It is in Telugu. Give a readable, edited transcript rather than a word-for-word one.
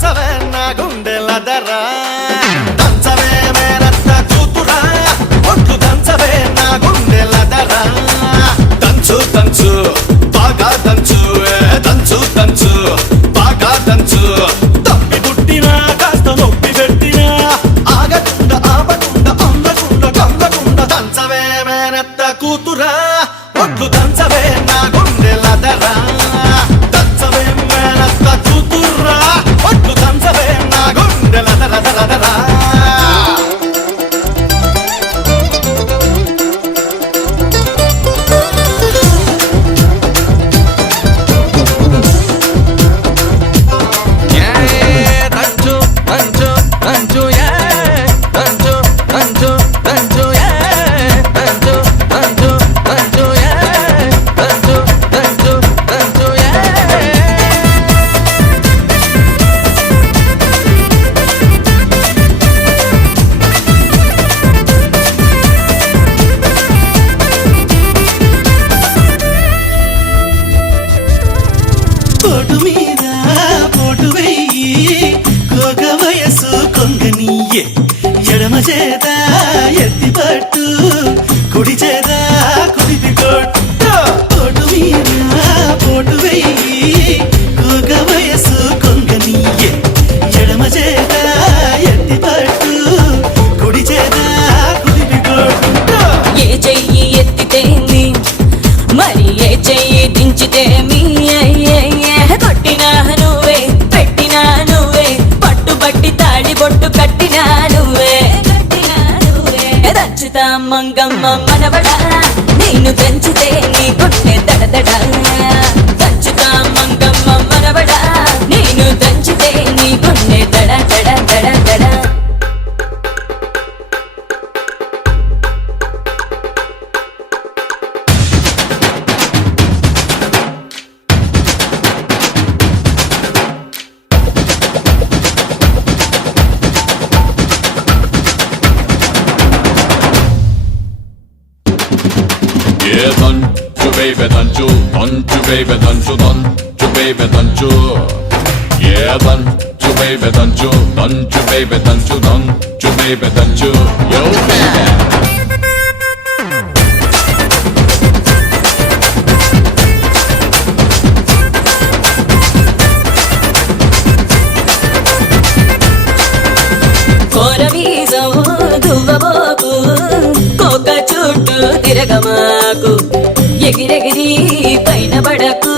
దంచవే నా గుండెలదరా దంచవే మేనత్త కూతురా ఒట్లు దంచవే నా గుండెలదరా దంచు దంచు బాగా దంచు దంచు దంచు బాగా దంచు తప్పి పుట్టినా కాస్త నొప్పి పెట్టినా ఆగకుండా ఆపకుండా అందకుండా కందకుండా దంచవే మేనత్త కూతురా ఒట్లు దంచవే నా గుండెలదరా దంచవే మేనత్త కూతురా ఒట్లు దంచవే నా గుండెలదరా పోటు మీద పోటు వెయ్యి కోక వయసు కొంగనీయే ఎడమ చేత ఎత్తి పట్టు కుడి చేత కుడిపి కొట్టు పోటు మీద పోటు వెయ్యి కోక వయసు కొంగనీయే ఎడమ చేత ఎత్తి పట్టు కుడి చేత కుడిపి కొట్టు ఏ చెయ్యి ఎత్తితేమి మరి ఏ చెయ్యి దించితేమి కొట్టినా నువ్వే పెట్టినా నువ్వే పట్టుబట్టి తాడి బొట్టు కట్టినా నువ్వే దంచుతా మంగమ్మ మనవడా నేను దంచితే నీ గుండె దడదడ దంచుతా మంగమ్మ మనవడా నేను దంచితే నీ గుండె దడ దడ దడ దడ Yeah, danchu baby danchu, danchu baby danchu, danchu baby danchu. Yeah, danchu baby danchu, danchu baby danchu, danchu baby danchu. Yo baby. కోరవీజం దువ్వబోకు కోక చుట్టూ తిరగమాకు ఎగిరెగిరి పైన పడకు